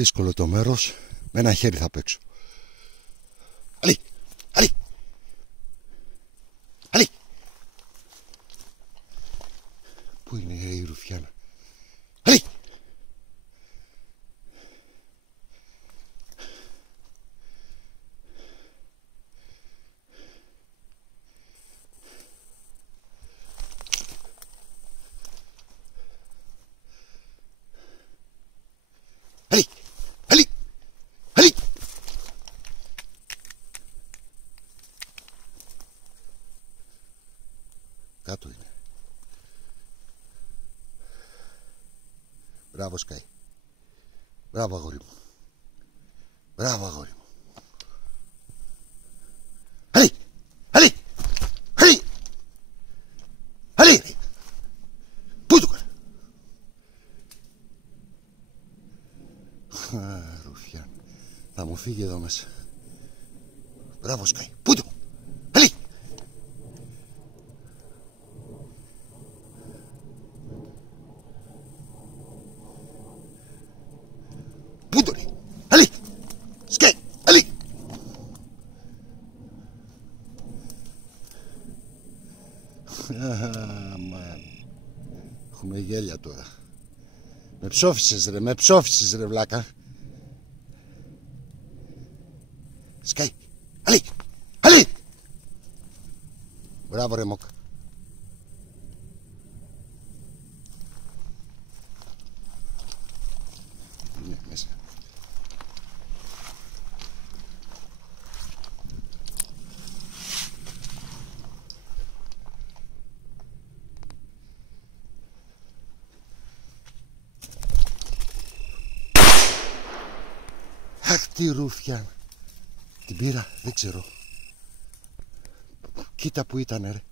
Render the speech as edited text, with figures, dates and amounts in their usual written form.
Δύσκολο το μέρος. Με ένα χέρι θα παίξω. Αλή! Αλή! Αλή! Πού είναι η Ρουφιάνα? Αλή! Αλή! Αλή! Αλή! Κάτω είναι. Μπράβο Σκάι. Μπράβο αγόρι μου. Μπράβο αγόρι μου. Αλή! Αλή! Αλή! Αλή! Πού του έκανε? Ρουφιάν. Θα μου φύγει εδώ μέσα. Μπράβο Σκάι. Πού του? Αλή! Πού τον είναι? Αλή! Σκάι! Αλή! Αμάν. Έχουμε γέλια τώρα. Με ψόφισες ρε βλάκα. Σκάι! Αλή! Αλή! Μπράβο ρε Μόκα. Είναι μέσα. Αχ, τι Ρούφια. Την πήρα, δεν ξέρω. Κοίτα που ήταν ρε.